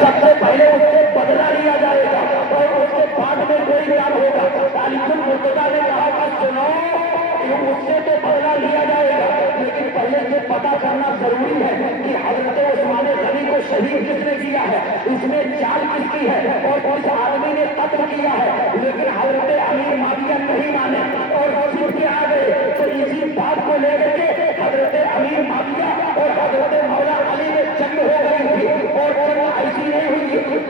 سب سے پہلے اس سے بدلہ لیا جائے گا اور اس کے بعد میں کوئی کام ہوگا. خالد بن مرتضیٰ نے کہا کہ سنو اس سے تو بدلہ لیا جائے گا لیکن پہلے سے پتا کرنا ضروری ہے کہ حضرت عثمان غنی کو شہید کس نے کیا ہے, اس میں چال کس کی ہے اور اس آدمی نے قتل کیا ہے. لیکن حضرت امیر معاویہ نہیں مانے اور چپ کے آ گئے. تو اسی بات کو لے کر کے حضرت امیر معاویہ اور حضرت مولا علی میں جنگ ہو گئی تھی اور جنگ ایسی نہیں ہوئی,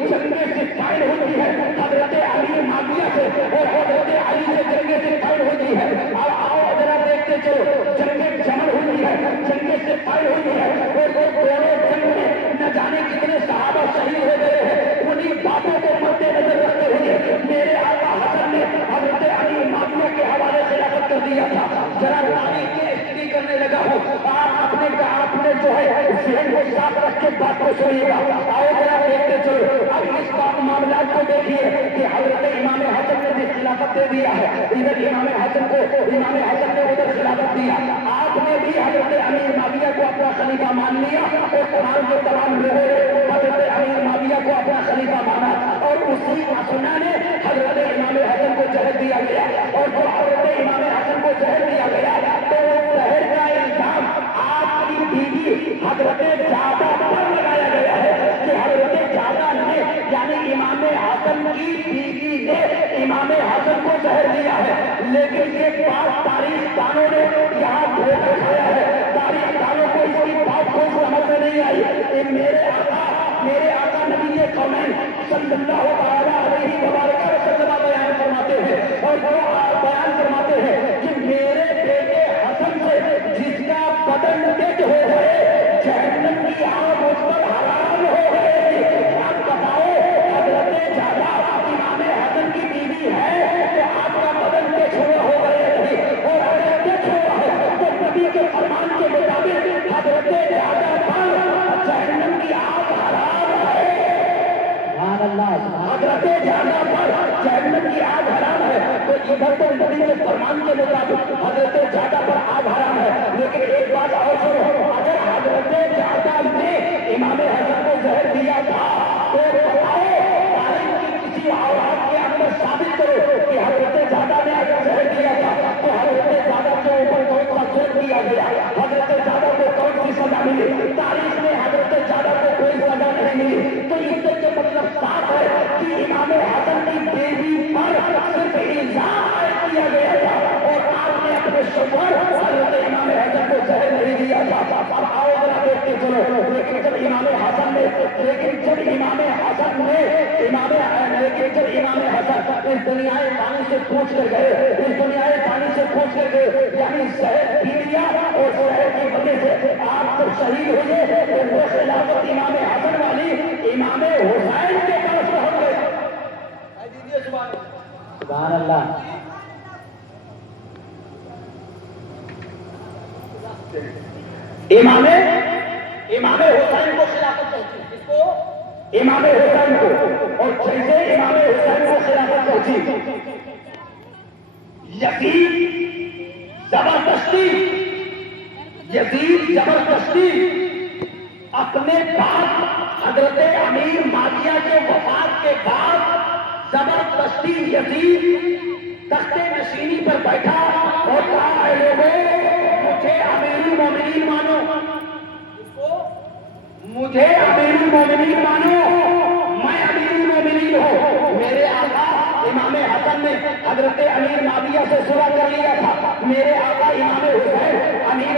جنگ صفین ہوتی ہے حضرت امیر معاویہ سے اور حضرت علی سے جنگ صفین ہوتی ہے. اب آؤ ذرا دیکھتے چلو, جنگ جمل ہوئی ہے, جنگ صفین ہوئی ہے اور دونوں جنگ میں نہ جانے کتنے صحابہ شہید ہو گئے ہیں. انہیں باتوں کو مد نظر رکھتے ہوئے میرے آقا حسن نے حضرت امیر معاویہ کے حوالے سے خلافت کر دیا تھا. ذرا تاریخ کی اسٹڈی کرنے لگا ہوں, آپ نے جو ہے ذہن کو صاف رکھ کے بات کو سنیے گا. آؤ ذرا دیکھتے چلو. اب اس بات معاملات کو دیکھیے کہ حضرت امام حسن نے بھی خلافت دے دیا ہے, ادھر امام حسن نے ادھر خلافت دیا. آپ نے بھی حضرت امیر معاویہ کو اپنا خلیفہ مان لیا اور تمام کے تمام لوگوں نے حضرت امیر معاویہ کو اپنا خلیفہ مانا اور اسی اثنا نے حضرت امام حسن کو زہر دیا گیا اور جو حضرت امام حسن کو زہر دیا گیا تو وہ زہر کا الزام آپ کی بیوی حضرت جعفر پر لگایا گیا ہے کہ حضرت جعفر نے یعنی امام حسن کی بیوی نے امام حسن کو زہر دیا ہے. لیکن یہ بات تاریخ دانوں نے یہاں دھوکہ کھایا ہے. تاریخ دانوں کو اس کی بات کوئی سمجھ میں نہیں آئی. میرے آقا نبی کونین صلی اللہ علیہ وسلم بیان فرماتے ہیں اور وہ بیان فرماتے ہیں کہ میرے بیٹے حسن سے جس کا بدن ڈٹ ہو گئے جہنم کی آگ اس پر حرام ہو گئے. آپ بتاؤ حضرت جعفر امام حسن کی بیوی ہے تو آپ کا بدن ڈٹ ہوا ہو گئے اور اگر ڈٹ ہوا ہے تو نبی کے فرمان کے مطابق حضرت جعفر پر جہنم کی آگ حرام ہے. حضرت جعفر پر جہنم کی آگ حرام ہے. تو ادھر تو نبی کے فرمان کے مطابق حضرت جعفر پر آگ حرام ہے. لیکن ایک بات اور سنو, اگر حضرت جعفر نے امام حسن کو زہر دیا تھا تو بتاؤ تاریخ کی کسی اوراق کے اندر ثابت کرو کہ حضرت جعفر نے اگر زہر دیا تھا تو حضرت جعفر کے اوپر کون سا ظلم کیا گیا, حضرت جعفر کو کون سی سزا ملی. تاریخ میں حضرت جعفر کو کوئی سزا نہیں ملی. تو اس سے مطلب صاف ہے کہ امام حسن کی بیوی پر صرف الزام عائد کیا گیا تھا اور آپ نے اپنے شوہر حضرت امام حسن کو زہر نہیں دیا تھا. اب آؤ ذرا دیکھتے چلو. لیکن جب امام حسن اس دنیائے پانی سے پوچھ کر گئے یعنی زہر پی لیا اور زہر کی وجہ سے آپ جب شہید ہوئے تو وہ خلافت امام حسن والی امام حسین کے پاس پہنچ گئے. سبحان اللہ. امام حسین کو خلافت پہنچی, کس کو؟ امام حسین کو. اور جیسے امام حسین کو خلافت پہنچی یزید زبردستی اپنے بعد حضرت امیر معاویہ کے وفات کے بعد زبردستی یزید تخت نشینی پر بیٹھا اور کہا اے لوگوں مجھے امیر المومنین مانو, مجھے امیر المومنین مانو, میں امیر المومنین ہوں. میرے آقا امام حسن نے حضرت امیر معاویہ سے صلح کر لیا تھا. میرے آقا امام حسین امیر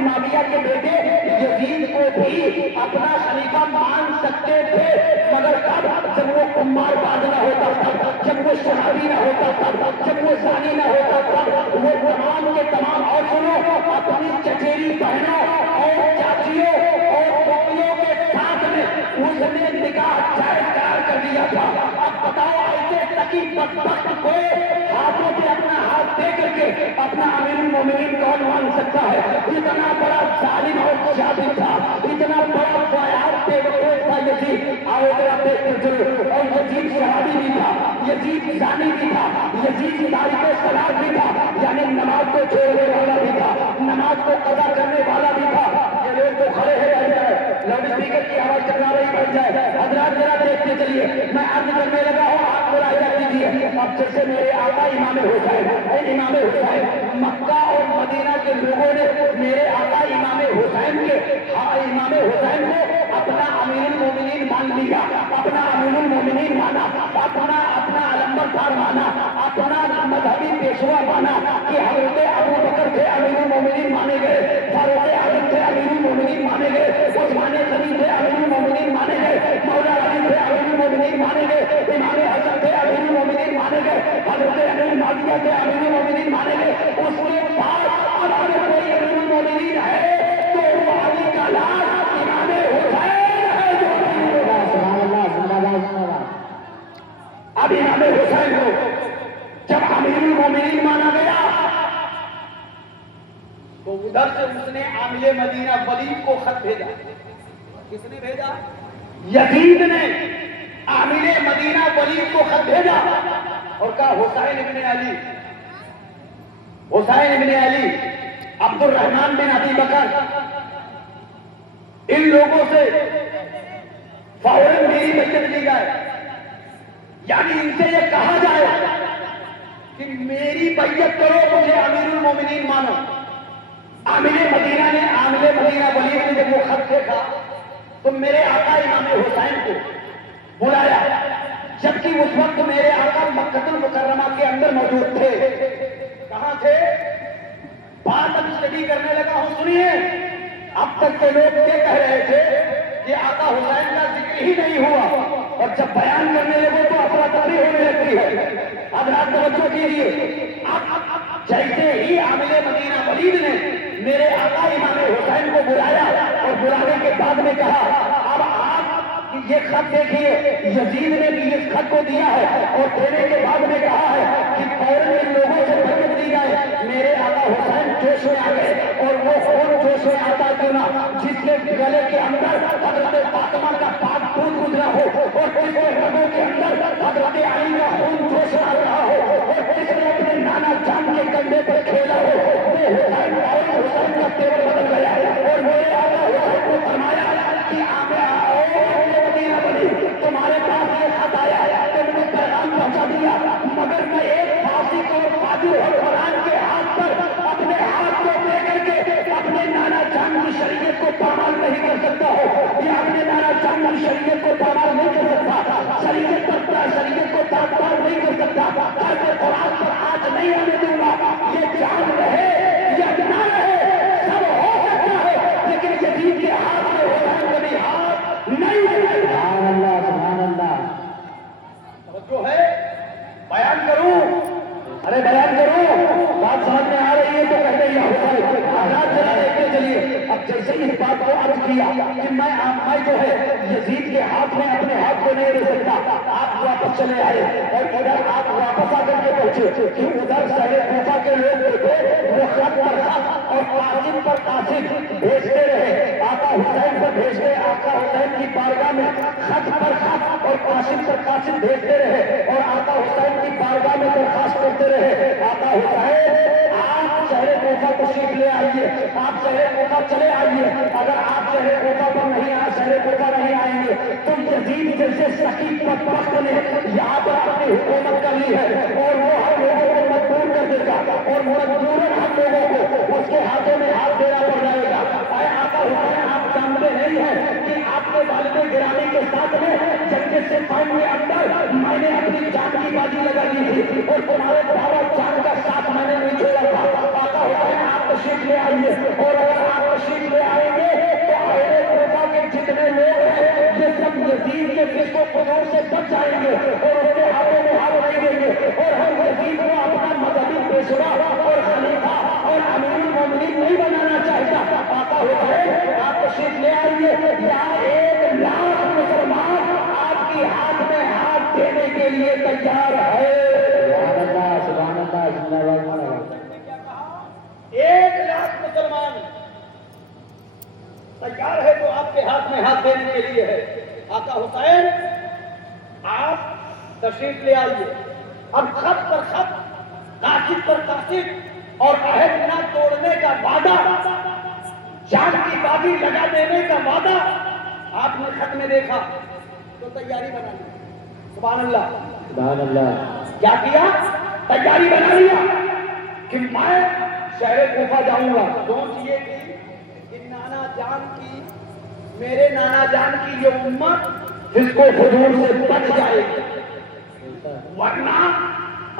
معاویہ کے بیٹے یزید کو بھی اپنا خلیفہ مان سکتے تھے مگر کب, جب وہ کمار باز نہ ہوتا تھا, جب وہ شرابی نہ ہوتا تھا, جب وہ زانی نہ ہوتا تھا. وہ تمام کے تمام اور سنو اپنی چچیری بہنوں اور چاچیوں اور پوتیوں کے ساتھ میں اس نے نکاح جائز قرار کر دیا تھا. اب بتاؤ ایسے تقی بدبخت کو ہاتھوں پہ اپنا ہاتھ دے کر کے اپنا امیر المومنین کون مان سکتا ہے؟ اتنا بڑا ظالم اور شادی تھا, اتنا بڑا فیاض بے وقوف تھا یزید. آؤ ذرا دیکھتے چلو. اور یزید شرابی بھی تھا, یزید زانی بھی تھا, یزید تارک صلاۃ بھی تھا, یعنی نماز کو چھوڑنے والا بھی تھا, نماز کو قضا کرنے والا بھی تھا. لوگ تو کھڑے ہیں بیٹھ جائے، لاؤڈ اسپیکر کی آواز چلا رہی بیٹھ جائے، حضرات ذرا دیکھتے چلیے، میں عرض کرنے لگا ہوں آپ ملاحظہ کیجیے، اب جیسے میرے آقا امام حسین مکہ اور مدینہ کے لوگوں نے میرے آقا امام حسین کو اپنا امیر المومنین مان لیا، اپنا امیر المومنین مانا، اپنا علمبردار مانا، اپنا مذہبی پیشوا مانا کہ حضرت ابو بکر تھے امیر المومنین مانے گئے، فاروق اعظم تھے امیر المومنین مانے گئے، عثمان غنی تھے امیر المومنین مانے گئے، مولا علی تھے امیر المومنین مانے گئے، امام حسن تھے امیر المومنین مانے گئے، حضرت علی معاویہ تھے امیر المومنین مانے گئے۔ اس کے بعد اب اگر کوئی امیر المومنین ہے تو وہ علی کا لاڈ امام حسین ہے جو اب امام حسین کو جب امیر المومنین مانا گیا تو ادھر سے اس نے عامل مدینہ ولید کو خط بھیجا۔ کس نے بھیجا؟ یزید نے عامل مدینہ ولید کو خط بھیجا اور کہا حسین ابن علی، عبد الرحمن بن ابی بکر، ان لوگوں سے فوراً میری بیعت لی جائے، یعنی ان سے یہ کہا جائے کہ میری بیعت کرو، مجھے امیر المومنین مانو۔ عامل مدینہ ولید نے جب وہ خط دیکھا تو میرے آقا امام حسین کو بلایا، جبکہ اس وقت میرے آقا مکہ المکرمہ کے اندر موجود تھے۔ کہاں تھے؟ بات اب اسٹڈی کرنے لگا ہوں، سنیے۔ اب تک کے لوگ یہ کہہ رہے تھے کہ آقا حسین کا ذکر ہی نہیں ہوا، اور جب بیان کرنے لگے تو افراتفری ہونے لگتی ہے۔ حضرات توجہ کیجیے، جیسے ہی عامل مدینہ ولید نے میرے آقا امام حسین کو بلایا اور بلانے کے بعد میں کہا اب آپ یہ خط دیکھیے، یزید نے بھی اس خط کو دیا ہے اور دینے کے بعد میں کہا ہے کہ فوراً ان لوگوں سے بیعت دی جائے۔ میرے آقا حسین جوش میں آ گئے، اور وہ خون جوش میں آتا کیوں نہ جس کے گلے کے اندر حضرت فاطمہ کا پاک خون گزرا ہو، اور جس کے رگوں کے اندر حضرت علی کا خون جوش آ رہا ہو، اور جس نے اپنے نانا جان کے کندھے پر کھیلا ہو، وہ حسین اور حسین کا تیور بدل گیا، اور میرے آقا حسین کو فرمایا کہ مدینہ بنی تمہارے پاس یہ خط آیا ہے، تم نے پیغام پہنچا دیا، مگر میں ایک فاسق اور فاجر حکمران کے ہاتھ پر اپنے ہاتھ کو دے کر کے اپنے نانا جان کی شریعت کو پامال نہیں کر سکتا ہوں، یا اپنے نانا جان کی شریعت کو پامال نہیں کر سکتا، شریعت کو پامال نہیں کر سکتا، حرف قرآن پر آج نہیں آنے دوں گا، یہ جان رہے یا نہ رہے سب ہو سکتا ہے، لیکن یزید کے ہاتھ میں حسین کبھی ہاتھ نہیں ہے۔ سبحان اللہ، سبحان اللہ۔ توجہ ہے، بیان کروں، ارے بیان کروں، بات سمجھ میں آ رہی ہے تو کہتے ہیں حسین آزاد ذرا دیکھتے چلیے۔ اب جیسے اس بات کو عرض کیا کہ میں جو ہے یزید کے ہاتھ میں اپنے ہاتھ کو نہیں دے سکتا، آپ واپس چلے آئے، اور ادھر آپ واپس آ کر کے پہنچے کہ ادھر شہر کوفہ کے لوگ تھے وہ خط پر خط اور قاسم پر قاسم بھیجتے رہے، آقا حسین پر بھیجتے، آقا حسین کی بارگاہ میں خط پر خط اور قاسم پر قاسم بھیجتے رہے، اور آقا حسین کی بارگاہ میں درخواست کرتے رہے آقا حسین آپ شہر کوفہ تشریف لے آئیے، آپ شہر کوفہ چلے آئیے، اگر آپ شہر کوفہ پر نہیں شہر کوفہ نہیں آئیں گے تو یزید جیسے سخی بدبخت نے یہاں پر اپنی حکومت کر لی ہے، اور وہ ہم لوگوں کو مجبور کر دے گا، اور مجبوراً ہم لوگوں کو اس کے ہاتھوں میں ہاتھ دینا پڑ جائے گا۔ اے آقا حسین آپ جانتے نہیں ہیں کہ آپ کے والد گرامی کے ساتھ میں جنگ صفین کے اندر میں نے اپنی جان کی بازی لگا دی تھی، اور تمہارے بابا جان کا ساتھ میں نے نہیں چھوڑا تھا۔ آقا حسین آپ تشریف لے آئیے، اور اگر آپ تشریف لے آئیں گے تو اہل کوفہ کے جتنے لوگ ہیں یہ سب یزید کے فسق و فجور سے بچ جائیں گے، اور اس کے ہاتھوں میں ہاتھ نہیں دیں گے، اور ہم یزید کو اپنا مذہبی پیشوا اور خلیفہ اور امیر المومنین نہیں بنانا چاہتا۔ آقا حسین آپ تشریف لے آئیے، یہاں 1 لاکھ مسلمان آپ کی ہاتھ میں ہاتھ دینے کے لیے تیار ہے۔ سبحان اللہ، سبحان اللہ۔ 1 لاکھ مسلمان تیار ہے تو آپ کے ہاتھ میں ہاتھ دینے کے لیے ہے۔ آقا حسین آپ تشریف لے آئیے، اب خط پر خط، قاصد پر قاصد، اور عہد نہ توڑنے کا وعدہ جان کی بازی لگا دینے کا وعدہ آپ نے خط میں دیکھا تو تیاری بنا لی. سبحان اللہ سبحان اللہ. کیا کیا؟ تیاری بنا لیا کہ میں شہر کوفہ جاؤں گا. سوچ یہ کہ نانا جان کی میرے نانا جان کی یہ امت جس کو حضور سے بچ جائے گی. ورنہ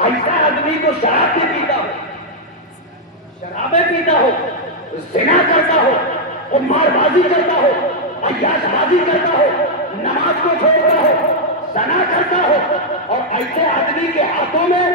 ایسا آدمی تو شراب بھی پیتا ہو, شرابیں پیتا ہو, زنا کرتا ہو, اور مار بازی کرتا ہو, عیاش بازی کرتا ہو, نماز کو چھوڑتا ہو, زنا کرتا ہو, اور ایسے آدمی کے ہاتھوں میں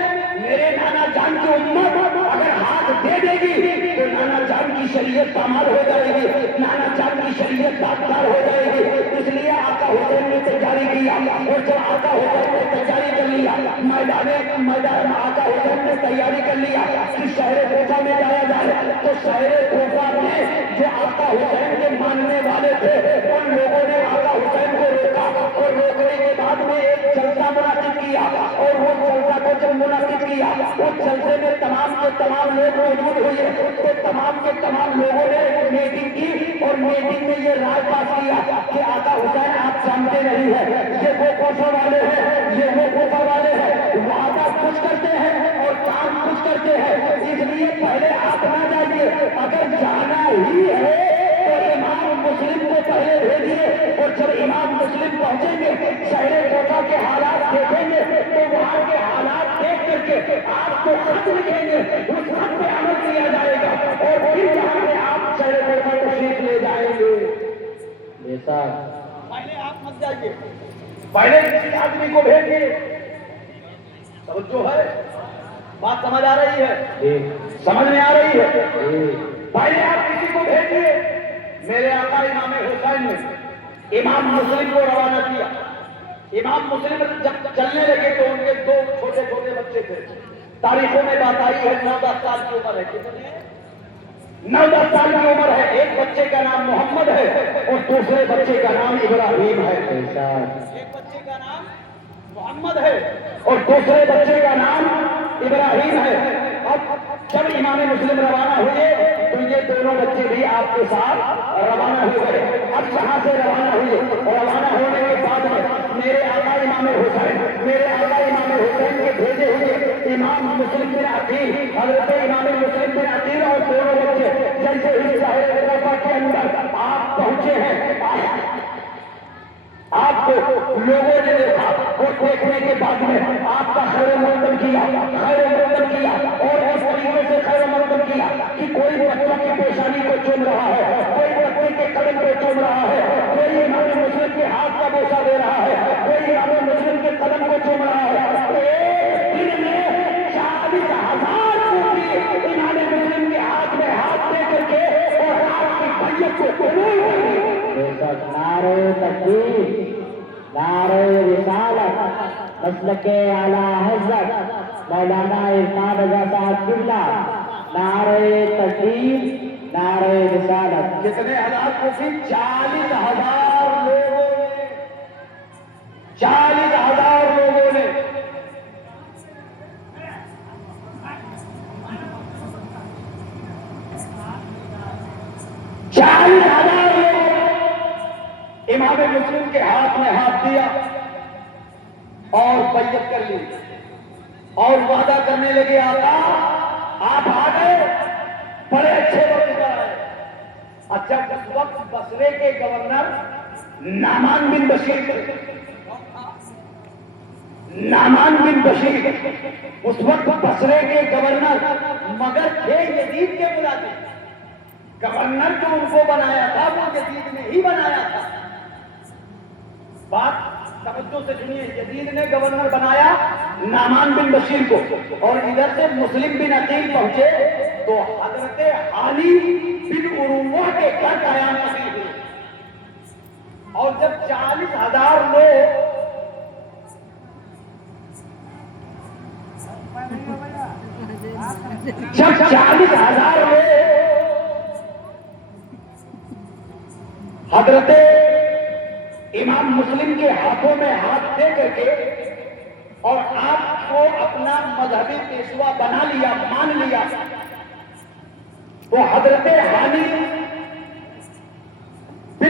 میرے نانا جان کی امت اگر ہاتھ دے دے گی تو نانا جان کی شریعت پامال ہو جائے گی, نانا جان کی شریعت داغدار ہو جائے گی. اس لیے آقا حسین نے تیاری کیا, اور جب آقا حسین نے تیاری کر لیا, میدان آقا حسین نے تیاری کر لیا کہ شہر کوفہ میں جایا جائے, تو شہر کوفہ میں جو آقا حسین کے ماننے والے تھے ان لوگوں نے آقا حسین کو روکا, اور روکنے کے بعد میں ایک جلسہ منعقد کیا, اور وہ جلسہ کو جب منعقد کیا اس جلسے میں تمام کے تمام لوگ موجود ہوئے, تو تمام کے تمام لوگوں نے میٹنگ کی, اور میٹنگ میں یہ رائے پاس کیا کہ آقا حسین آپ جانتے نہیں ہیں یہ وہ کوفہ والے ہیں, یہ وہ کوفہ والے ہیں, وعدہ کچھ کرتے ہیں اور کام کچھ کرتے ہیں, اس لیے پہلے آپ نہ جائیے, اگر جانا ہی ہے تو امام مسلم کو پہلے بھیجیے, اور جب امام مسلم پہنچیں گے شہر کوفہ کے حالات دیکھیں گے تو وہاں کے حالات دیکھ کر کے آپ کو خط لکھیں گے, اس خط پہ عمل کیا جائے گا, اور پھر وہاں سے آپ شہر کوفہ تشریف لے جائیں گے. پہلے آپ مت جائیے, پہلے کسی آدمی کو بھیجیے. توجہ ہے, بات سمجھ آ رہی ہے, سمجھ میں آ رہی ہے. پہلے آپ کسی کو بھیجیے. میرے آقا امام حسین نے امام مسلم کو روانہ کیا. امام مسلم جب چلنے لگے تو ان کے دو چھوٹے چھوٹے بچے تھے. تاریخوں میں بات آئی ہے 9-10 سال کی عمر ہے. کتنے؟ 9-10 سال کی عمر ہے. ایک بچے کا نام محمد ہے اور دوسرے بچے کا نام ابراہیم ہے. ایک بچے کا نام محمد ہے اور دوسرے بچے کا نام ابراہیم ہے. اب جب امام مسلم روانہ ہوئے تو یہ دونوں بچے بھی آپ کے ساتھ روانہ ہوئے. اب جہاں سے روانہ ہوئے, روانہ ہونے کے بعد میں میرے آقا امام حسین کے بھیجے ہوئے امام مسلم بن عقیل, حضرت امام مسلم بن عقیل اور دونوں بچے جیسے ہی شہر کوفہ کے اندر آپ پہنچے ہیں, آپ کو لوگوں نے دیکھا, اور دیکھنے کے بعد میں آپ کا خیر مقدم کیا, اور اس طریقے سے خیر مقدم کیا کہ کوئی بچوں کی پیشانی کو چوم رہا ہے, کوئی بچے کے قدم کو چوم رہا ہے, کوئی امام مسلم کے ہاتھ کا بوسہ دے رہا ہے, کوئی امام مسلم کے قدم کو چوم رہا ہے. ایک دن میں 40,000 صوفی امام مسلم کے ہاتھ میں ہاتھ دے کر کے اور آپ کی بیعت کو قبول کر لی. نعرہ تکبیر, نعرہ رسالت, مسلک اعلیٰ حضرت مولانا عرفان رضا صاحب قبلہ, نعرہ تکبیر, نعرہ رسالت. کتنے ہزار صوفی؟ 40,000 لوگوں نے, 40,000 لوگوں نے. امام مسلم کے ہاتھ میں ہاتھ دیا اور بیعت کر لی اور وعدہ کرنے لگے, آقا آپ آ گئے, بڑے اچھے وقت پر آئے. اچھا, اس وقت بصرے کے گورنر نعمان بن بشیر اس وقت بصرے کے گورنر, مگر تھے یزید کے ملازم. گورنر جو ان کو بنایا تھا وہ یزید نے ہی بنایا تھا. بات توجہ سے سنیے, یزید نے گورنر بنایا نعمان بن بشیر کو, اور ادھر سے مسلم بن عقیل پہنچے تو حضرت علی بن عروہ کے گھر قیام نصیب ہوئے. اور جب 40,000 لوگ حضرت امام مسلم کے ہاتھوں میں ہاتھ دے کر کے اور آپ کو اپنا مذہبی پیشوا بنا لیا, مان لیا, تو حضرت علی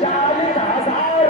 40,000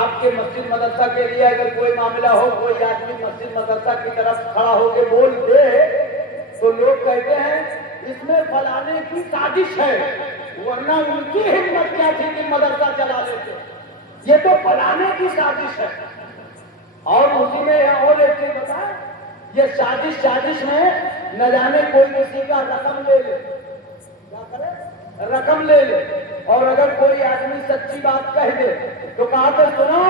آپ کے مسجد مدرسہ کے لیے اگر کوئی معاملہ ہو، کوئی آدمی مسجد مدرسہ کی طرف کھڑا ہو کے بول دے تو لوگ کہتے ہیں اس میں فلانے کی سازش ہے، ورنہ ان کی ہمت کیا تھی کہ مدرسہ چلا لیتے، یہ تو فلانے کی سازش ہے۔ اور اسی میں اور ایک چیز بتائیں، یہ سازش میں نہ جانے کوئی کسی کا رقم لے لے، کیا کرے؟ رقم لے لے، اور اگر کوئی آدمی سچی بات کہہ دے تو کہا تو سنو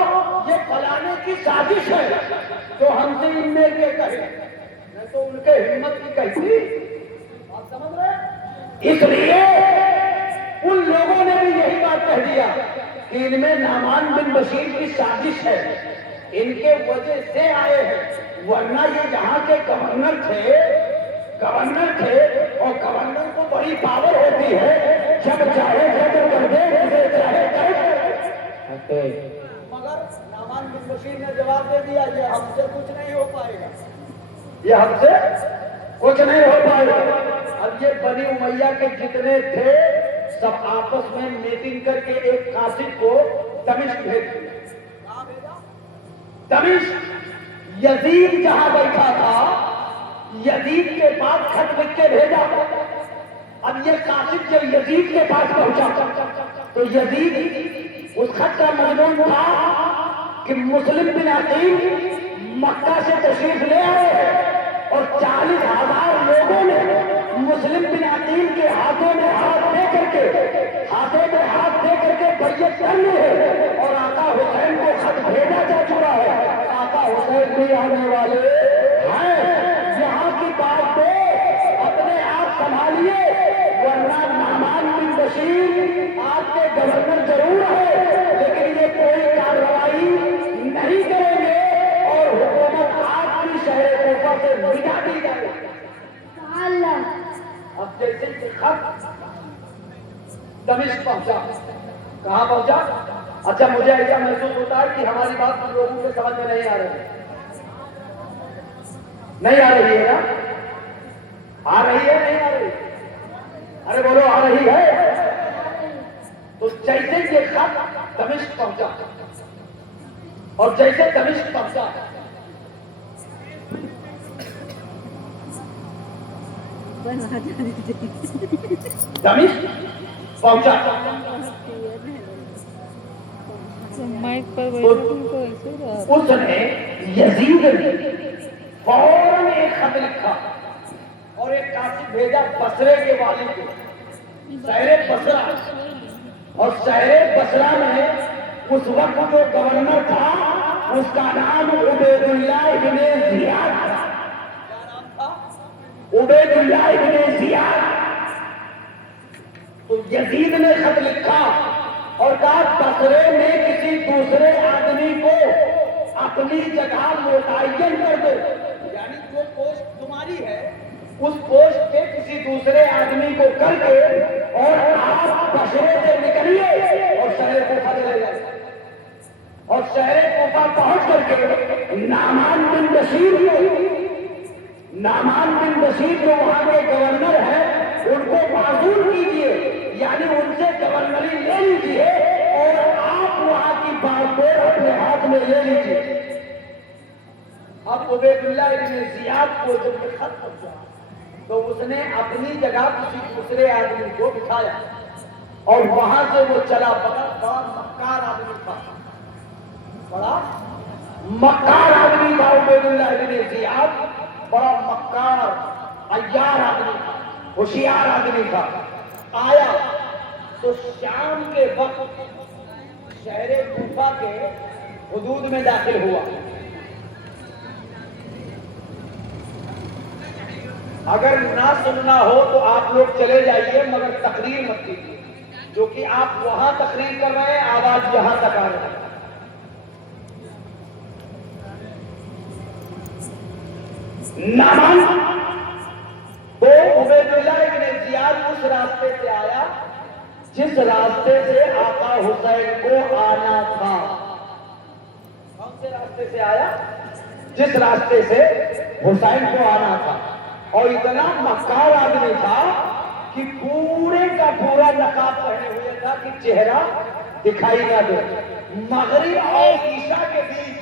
یہ فلانے کی سازش ہے جو ہم سے ان میں یہ کہے، نہیں تو ان کے ہمت کی کیسی، آپ سمجھ رہے؟ اس لیے ان لوگوں نے بھی یہی بات کہہ دیا کہ ان میں نعمان بن بشیر کی سازش ہے، ان کے وجہ سے آئے ہیں، ورنہ یہ یہاں کے گورنر تھے اور گورنر کو بڑی پاور ہوتی ہے، جب چاہے جب کر دے، جسے چاہے چاہے۔ مگر نعمان بن بشیر نے جواب دے دیا یہ ہم سے کچھ نہیں ہو پائے گا، یہ ہم سے کچھ نہیں ہو پائے گا۔ اب یہ بنی امیہ کے جتنے تھے سب آپس میں میٹنگ کر کے ایک قاصد کو دمشق بھیج دیا۔ کہاں بھیجا؟ دمشق، یزید جہاں بیٹھا تھا یزید کے پاس خط لکھ کے بھیجا۔ اب یہ قاصد جب یزید کے پاس پہنچا تو یزید اس خط کا مضمون تھا کہ مسلم بن عقیل مکہ سے تشریف لے آئے ہیں اور 40,000 لوگوں نے مسلم بن عقیل کے ہاتھوں میں ہاتھ دے کر کے بیعت کر لی ہے، اور آقا حسین کو خط بھیجا جا چکا ہے، آقا حسین بھی آنے والے ہیں۔ یہاں کی بات پہ اپنے آپ سنبھالیے، ورنہ نعمان بن بشیر آپ کے گورنر ضرور ہے لیکن یہ کوئی کارروائی نہیں کریں گے اور حکومت آپ کی شہر کوفہ سے مٹا دی جائے گی۔ اب جیسے کہ خط دمشق پہنچا، کہاں پہنچا؟ اچھا مجھے ایسا محسوس ہوتا ہے کہ ہماری بات تم لوگوں کے سمجھ میں نہیں آ رہی ہے، نہیں آ رہی ہے نا؟ آ رہی ہے نہیں آ رہی؟ ارے بولو آ رہی ہے؟ تو جیسے یہ خط دمشق پہنچا اور جیسے دمشق پہنچا دمشق پہنچا اس نے یزید نے فوراً ایک خط لکھا اور ایک قاصد بھیجا بصرے کے والی کو، شہر بصرہ، اور شہر بصرہ میں اس وقت جو گورنر تھا اس کا نام عبید اللہ ابن زیاد تھا۔ کیا نام تھا؟ عبید اللہ ابن زیاد۔ تو یزید نے خط لکھا اور کہا بصرے میں کسی دوسرے آدمی کو اپنی جگہ متعین کر دو، یعنی جو پوسٹ تمہاری ہے اس پوسٹ پہ کسی دوسرے آدمی کو کر کے اور آپ بصرے سے نکلیے اور شہر کوفہ چلے جائیں، اور شہر کوفہ پہنچ کر کے نعمان بن بشیر جو وہاں کے گورنر ہیں ان کو معذور کیجیے، یعنی ان سے گورنری لے لیجیے اور آپ وہاں کی بات اپنے ہاتھ میں لے لیجیے۔ اب عبید اللہ ابن زیاد کو جب یہ خط پہنچا تو اس نے اپنی جگہ کسی دوسرے آدمی کو بٹھایا اور وہاں سے وہ چلا پڑا، بڑا مکار آدمی تھا، بڑا مکار آدمی تھا عبید اللہ ابن زیاد، بڑا مکار عیار آدمی تھا، ہوشیار آدمی تھا۔ آیا تو شام کے وقت شہر کوفہ کے حدود میں داخل ہوا۔ اگر نہ سننا ہو تو آپ لوگ چلے جائیے مگر تقریر مت کیجیے، جو کہ آپ وہاں تقریر کر رہے ہیں آواز یہاں تک آ رہی ہے۔ نعمان تو عبید اللہ ابن زیاد اس راستے سے آیا جس راستے سے آقا حسین کو آنا تھا۔ کون سے راستے سے آیا؟ جس راستے سے حسین کو آنا تھا، اور اتنا مکار آدمی تھا کہ پورے کا پورا نقاب پہنے ہوئے تھا کہ چہرہ دکھائی نہ دے، مغرب اور عشاء کے بیچ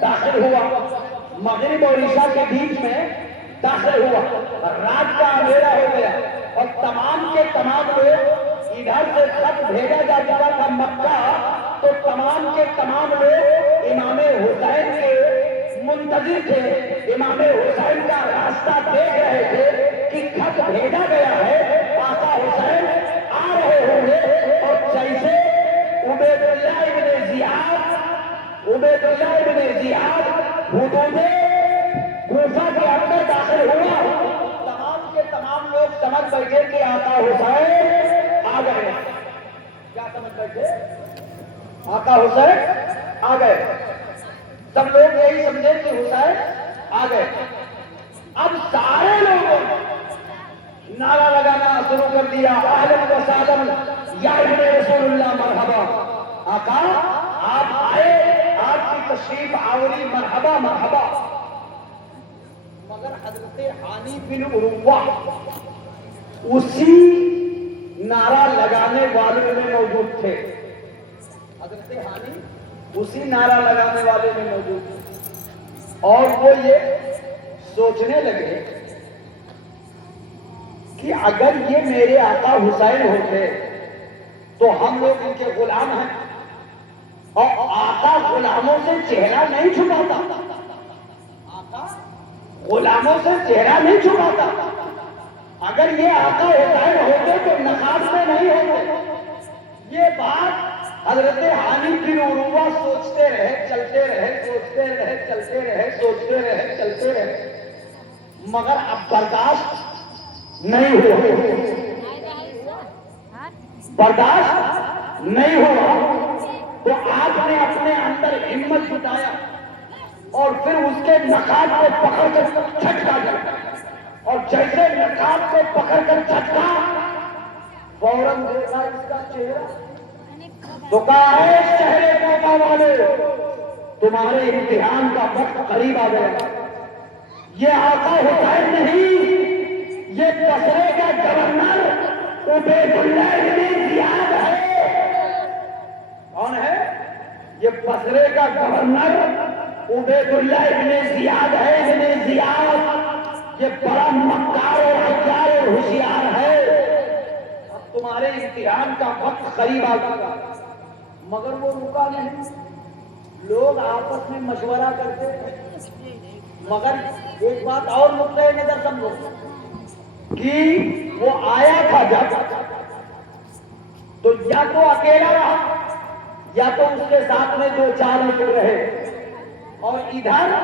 داخل ہوا، مغرب اور عشاء کے بیچ میں داخل ہوا، رات کا اندھیرا ہو گیا اور تمام کے تمام لوگ ادھر سے خط بھیجا جا چکا تھا مکہ، تو تمام کے تمام لوگ امام حسین کے منتظر تھے، امام حسین کا راستہ دیکھ رہے تھے کہ خط بھیجا گیا ہے، آقا حسین آ رہے ہوں گے، اور جیسے عبید اللہ ابن زیاد حدود کوفہ کے اندر داخل ہوا، تمام کے تمام لوگ سمجھ بیٹھے کہ آقا حسین آ گئے۔ کیا سمجھ بیٹھے؟ آقا حسین آ گئے۔ سب لوگ یہی سمجھے کہ حسین آ گئے۔ اب سارے لوگوں نے نعرہ لگانا شروع کر دیا، اہلاً و سہلاً یا ابن رسول اللہ مرحبا، آقا آپ آئے، آپ کی تشریف آوری، مرحبا مرحبا۔ مگر حضرت حانی بن عروہ اسی نعرہ لگانے والے میں موجود تھے، حضرت حانی اسی نعرہ لگانے والے میں موجود تھے، اور وہ یہ سوچنے لگے کہ اگر یہ میرے آقا حسین ہوتے تو ہم لوگ ان کے غلام ہیں، اور آقا غلاموں سے چہرہ نہیں چھپاتا، آقا غلاموں سے چہرہ نہیں چھپاتا، اگر یہ آقا حسین ہوتے تو نقاب میں نہیں ہوتے۔ یہ بات حضرت حانی بن عروہ سوچتے رہے، چلتے رہے، سوچتے رہے، چلتے رہے، سوچتے رہے، چلتے رہے، مگر اب برداشت نہیں ہوا، برداشت نہیں ہوا، تو آپ نے اپنے اندر ہمت جٹایا اور پھر اس کے نقاب کو پکڑ کر جھٹکا دیا، اور جیسے نقاب کو پکڑ کر جھٹکا فوراً دیکھا اس کا چہرہ، تو کہا ہے شہر کوفہ والے تمہارے امتحان کا وقت قریب آ گیا، یہ آقا حسین نہیں، یہ بصرے کا گورنر عبید اللہ ابن زیاد ہے۔ کون ہے؟ یہ بصرے کا گورنر عبید اللہ ابن زیاد ہے، ابن زیاد یہ بڑا مکار اور ہتھیار اور ہوشیار ہے، اب تمہارے امتحان کا وقت قریب آ گیا۔ مگر وہ رکا نہیں، لوگ آپس میں مشورہ کرتے ہیں، مگر ایک بات اور نقطۂ نظر سمجھو کہ وہ آیا تھا جب تو یا تو اکیلا رہا یا تو اس کے ساتھ میں 2-4 لوگ رہے، اور ادھر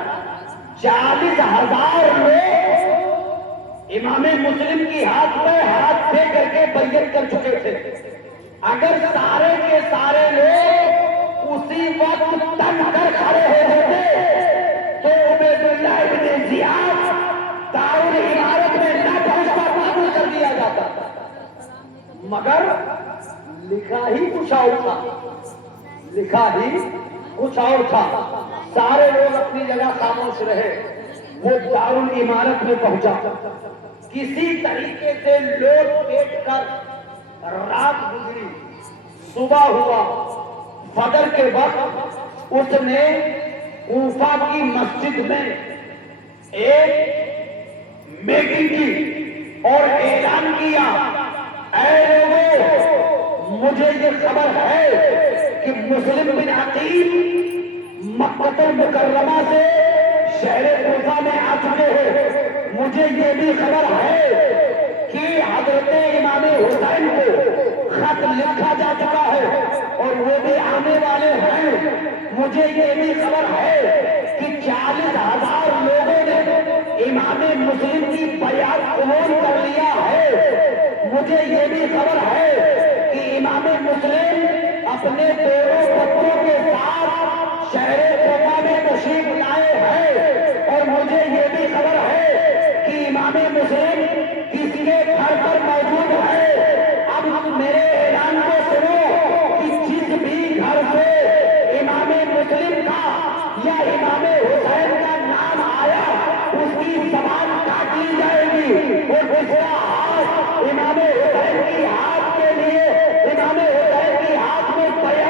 40,000 لوگ امام مسلم کی ہاتھ میں ہاتھ پھیر کر کے بیعت کر چکے تھے۔ اگر سارے کے سارے لوگ اسی وقت تن کر کھڑے ہو ہوتے تو عبید اللہ ابن زیاد دارالعمارت میں نہ پہنچتا، قبول کر دیا جاتا، مگر لکھا ہی کچھ اور تھا، لکھا ہی کچھ اور تھا۔ سارے لوگ اپنی جگہ خاموش رہے، وہ دارالعمارت میں پہنچا، کسی طریقے سے لوٹ پیٹ کر رات گزری، صبح ہوا، فجر کے وقت اس نے کوفہ کی مسجد میں ایک میٹنگ کی اور اعلان کیا، اے لوگوں مجھے یہ خبر ہے کہ مسلم بن عقیل مکہ المکرمہ سے شہر کوفہ میں آ چکے ہیں، مجھے یہ بھی خبر ہے کہ حضرت امام حسین کو خط لکھا جا چکا ہے اور وہ بھی آنے والے ہیں، مجھے یہ بھی خبر ہے کہ 40,000 لوگوں نے امام مسلم کی بیعت قبول کر لیا ہے، مجھے یہ بھی خبر ہے کہ امام مسلم اپنے دونوں بچوں کے ساتھ شہر کوفہ میں تشریف لائے ہیں، اور مجھے یہ بھی خبر ہے کہ امام مسلم کس کے گھر پر موجود ہے۔ اب میرے اعلان کو سنو کہ جس بھی گھر سے امام مسلم کا یا امام حسین کا نام آیا اس کی زبان کاٹ لی جائے گی، اور دوسرا ہاتھ امام حسین کی ہاتھ کے لیے، امام حسین کی ہاتھ میں بیعت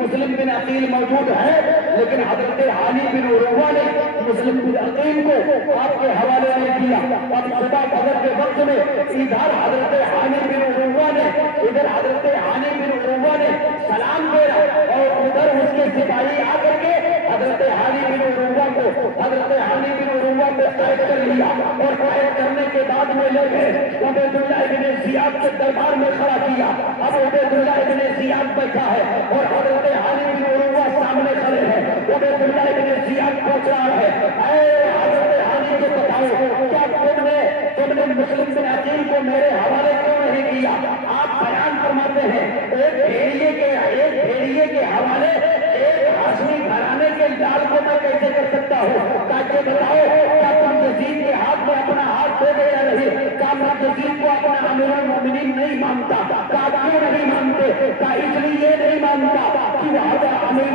مسلم بن عقیل موجود ہے، لیکن حضرت علی بن عروہ نے مسلم بن عقیل کو آپ کے حوالے میں کیا۔ اب صبح فجر کے وقت میں ادھر حضرت علی بن عروہ نے سلام پھیرا اور ادھر اس کے سپاہی آ کر کے حضرت علی بن عروہ کو قید کر لیا، اور قید کرنے کے بعد میں لے گئے عبید اللہ ابن زیاد کے دربار میں کھڑا کیا۔ اب عبید اللہ ابن زیاد بیٹھا ہے اور حضرت علی بن عروہ سامنے کھڑے ہیں۔ عبید اللہ ابن زیاد پوچھ رہا ہے، اے حضرت علی کو بتاؤ، کیا تم نے مسلم بن عقیل کو میرے حوالے کیوں نہیں کیا؟ آپ بیان فرماتے ہیں ایک بھیڑیے کے حوالے ایک ہاشمی گھرانے کے لال کو میں کیسے کر سکتا ہوں؟ تاکہ بتاؤ کیا تم یزید کے ہاتھ میں اپنا ہاتھ دے دے یا نہیں؟ کیا میں یزید کو اپنا امیر المومنین نہیں مانتا؟ کیا کیوں نہیں مانتے؟ کیا اس لیے نہیں مانتا کہ وہ امیر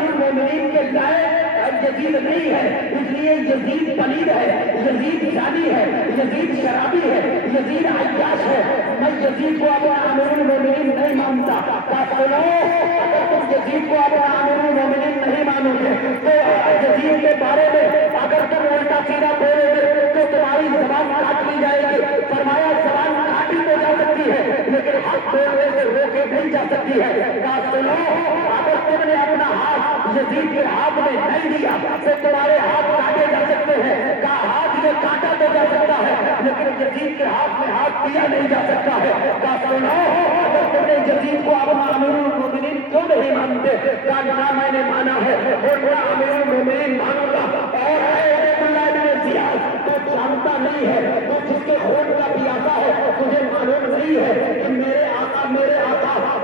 المومنین کے لائق یزید نہیں ہے، اس لیے یزید پلید ہے، یزید زانی ہے، یزید شرابی ہے، یزید عیاش ہے، میں یزید کو اپنا امیر المومنین نہیں مانتا۔ کیا سنو، اگر تم یزید کو اپنا امیر المومنین نہیں مانو گے تو یزید کے بارے میں اگر تم الٹا سیدھا بولو گے تو تمہاری زبان کاٹ لی جائے گی۔ فرمایا زبان کاٹی تو جا سکتی ہے لیکن حق بولنے سے روکے نہیں جا سکتی ہے۔ کیا سنو، اگر تم نے اپنا ہاتھ یزید کے ہاتھ میں نہیں دیا تو تمہارے ہاتھ کاٹے جا سکتے ہیں۔ کا ہاتھ یہ کاٹا تو جا سکتا ہے لیکن یزید کے ہاتھ میں ہاتھ دیا نہیں جا سکتا ہے۔ کا سنو، اگر تم نے یزید کو اپنا امیر المومنین کیوں نہیں مانتے؟ کا نہ میں نے مانا ہے اور میں امیر المومنین مانوں گا۔ اور عبید اللہ بن زیاد، تو جانتا نہیں ہے، تو جس کے خون کا پیاسا ہے، تجھے معلوم نہیں ہے کہ میرے آقا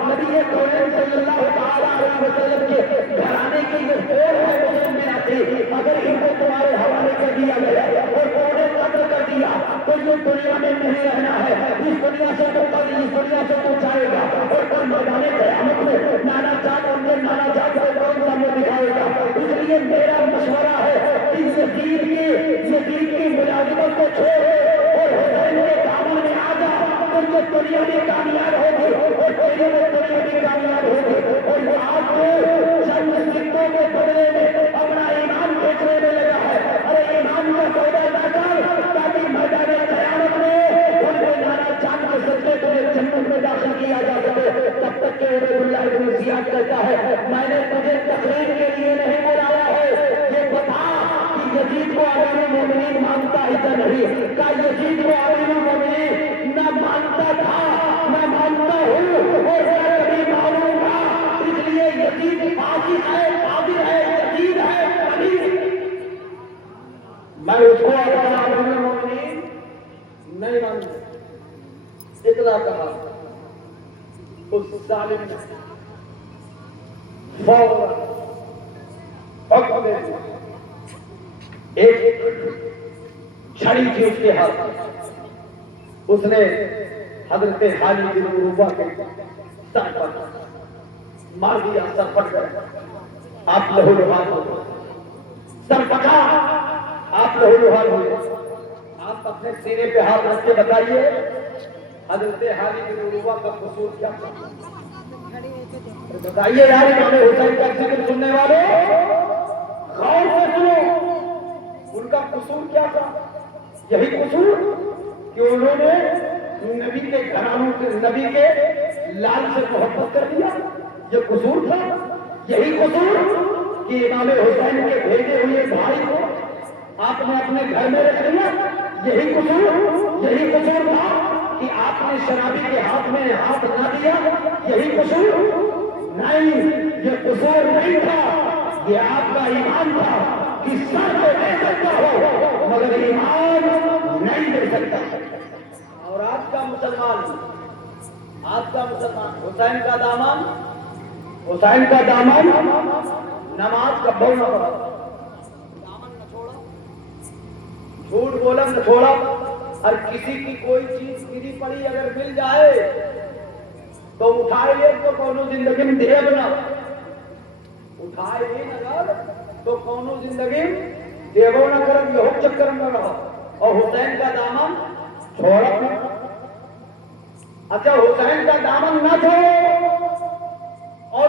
نبی کریم صلی اللہ تعالیٰ علیہ وسلم کے گھرانے کی جو فور ہے مسلم بن عقیل، اگر ان کو تمہارے حوالے کر دیا گیا اور کوڑے قتل کر دیا تو یہ دنیا میں نہیں رہنا ہے، اس دنیا سے تو جائے گا اور کل میدان قیامت میں نانا جان ان کے نانا جان کو کون سامنے دکھائے گا۔ اس لیے میرا مشورہ ہے کہ یزید کی ملازمت کو چھوڑے اور حسین کے دامن میں آ جا، تو یہ دنیا میں کامیاب ہوگی اور دنیا میں کامیاب ہوگی۔ اور یہ آپ کو چند سکوں کے بدلے میں اپنا ایمان بیچنے میں لگا ہے۔ ارے ایمان کا سودا نہ کر تاکہ میدان قیامت میں ان کو نانا چاند کے صدقے تجھے جنت میں داخل کیا جا سکے۔ تب تک کہ عبید اللہ بن زیاد کہتا ہے، میں نے تجھے تقریر کے لیے نہیں بلایا ہے، یہ بتا کہ یزید کو امیر المومنین مانتا ہی تو نہیں؟ کیا یزید کو امیر المومنین نہ مانتا تھا نہ مانتا ہوں اور نہ کبھی مانوں گا۔ اس لیے یزید فاسق ہے، فاضل ہے، یزید ہے، امیر، میں اس کو اپنا امیر المومنین نہیں مانتا۔ اتنا کہا اس ظالم نے فوراً حکم دے دیا، ایک چھڑی تھی اس کے ہاتھ میں، اس نے حضرت علی بن عروہ کے سر پر مار دیا، سر پٹ گیا، آپ لہو لہان ہو گئے، سر پٹا آپ لہو لہان ہو گئے۔ آپ اپنے سینے پہ ہاتھ رکھ کے بتائیے حضرت علی بن عروہ کا قصور کیا تھا؟ بتائیے یار، امام حسین کا ذکر سننے والے غور سے سنو، ان کا قصور کیا تھا؟ یہی قصور کہ انہوں نے نبی کے گھرانوں کے نبی کے لال سے محبت کر دیا، یہ قصور تھا؟ یہی قصور کہ امام حسین کے بھیجے ہوئے بھائی کو آپ نے اپنے گھر میں رکھ لیا، یہی قصور تھا کہ آپ نے شرابی کے ہاتھ میں ہاتھ نہ دیا، یہی قصور؟ نہیں، یہ قصور نہیں تھا، یہ آپ کا ایمان تھا کہ سر کو دے سکتا ہو مگر ایمان نہیں دے سکتا۔ اور آج کا مسلمان حسین کا دامن نماز کا بول نہ پڑا، دامن نہ چھوڑا، جھوٹ بولا نہ چھوڑا، اور کسی کی کوئی چیز گری پڑی اگر مل جائے تو اٹھائے لے تو کونو زندگی میں دیب نہ، اٹھائے لے اگر تو کونو زندگی دیبو نہ کرم، یہ چکر میں رہا۔ اور حسین کا دامن چھوڑا، اچھا حسین کا دامن نہ چھوڑو اور